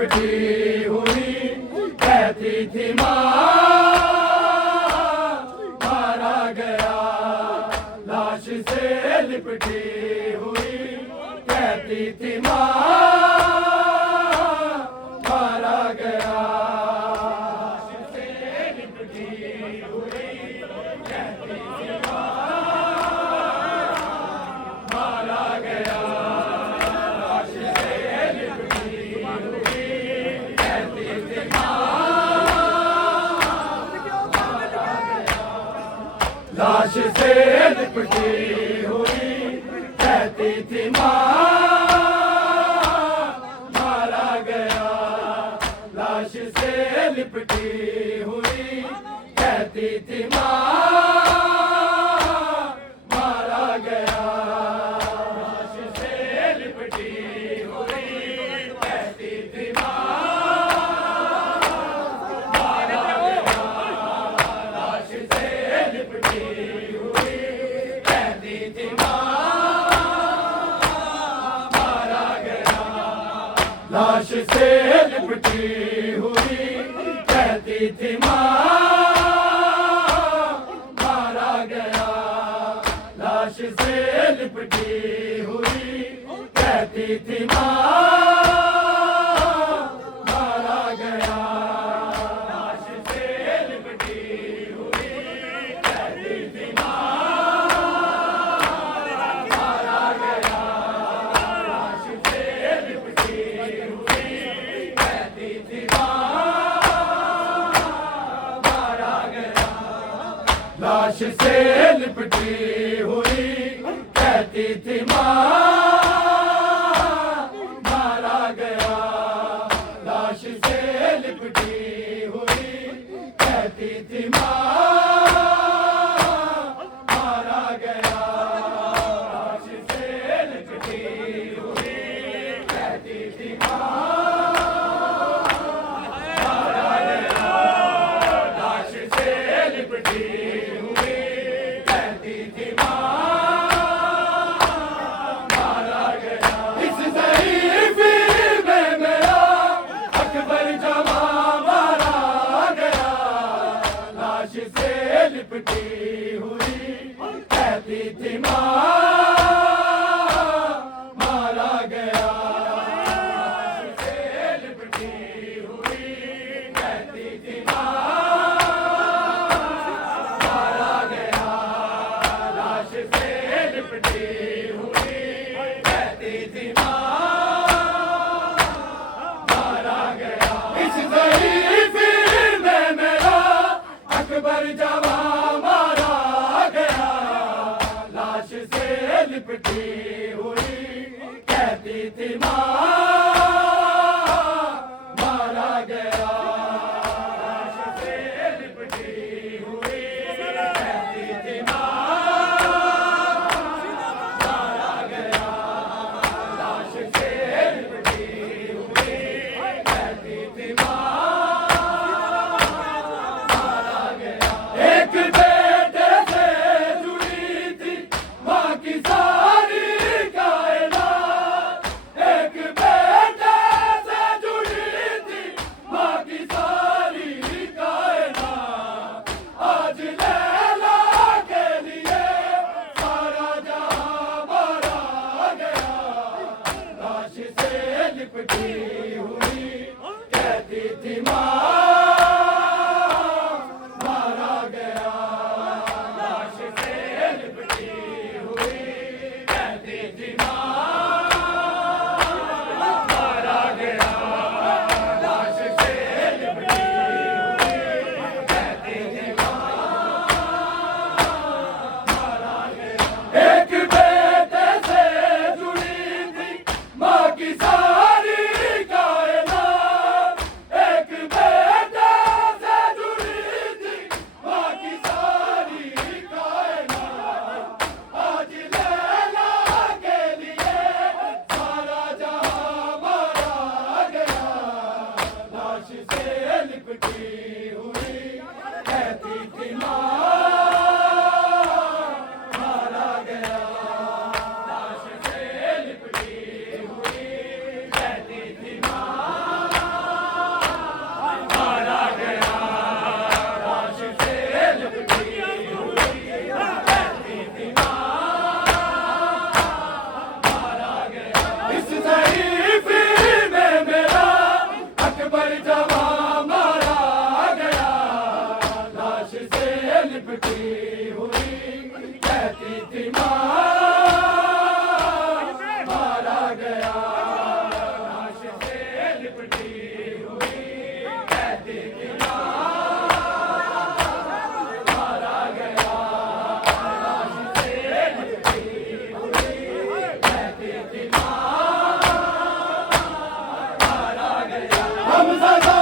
लिपटी हुई कहती थी माँ मारा गया, लाश से लिपटी हुई कहती थी माँ मारा गया, लाश से लिपटी हुई कहती थी माँ मारा गया, लाश से लिपटी हुई कहती थी लाश से लिपटी हुई कहती थी माँ मारा गया, लाश से लिपटी हुई कहती थी माँ मारा गया, लाश से लिपटी हुई कहती थी माँ मारा गया, लाश से लिपटी कहती थी माँ मारा गया, लाश से लिपटी हुई कहती थी माँ मारा गया, लाश से लिपटी हुई कहती थी माँ मारा गया, लाश से लिपटी हुई कहती थी लाश से लिपटी हुई कहती थी माँ मारा गया, लाश से लिपटी हुई कहती थी माँ मारा गया, लाश से लिपटी हुई कहती थी माँ मारा गया, लाश से लिपटी लिपटी हुई कहती थी माँ मारा गया, लाश से लिपटी हुई कहती थी माँ मारा गया, लाश से लिपटी हुई कहती थी माँ मारा गया, इस ज़रीफ़ में मेरा अकबर जवान लिपटी हुई कहती थी माँ मारा गया, लाश से लिपटी हुई कहती थी माँ मारा गया, लाश से लिपटी हुई कहती थी माँ मारा गया, एक बेटे से जुड़ी थी माँ की सारी कायनात, एक बेटे लिपटी हुई कहती थी माँ मारा गया लाश से लिपटी हुई कहती थी माँ मारा गया लाश से लिपटी हुई कहती थी माँ मारा गया हम सदा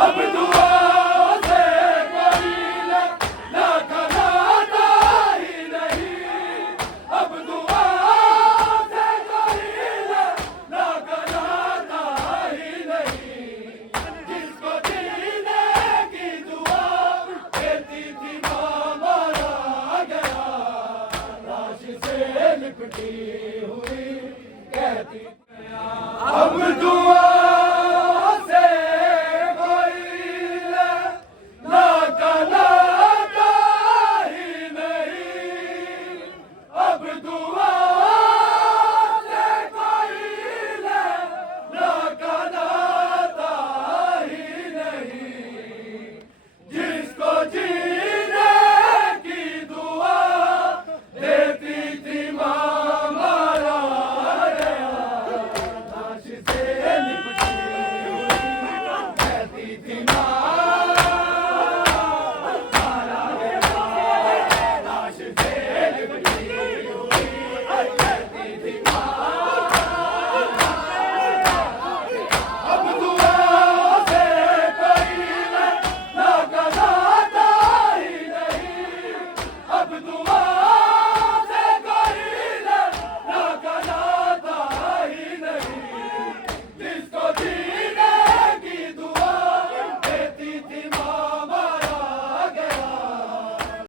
अब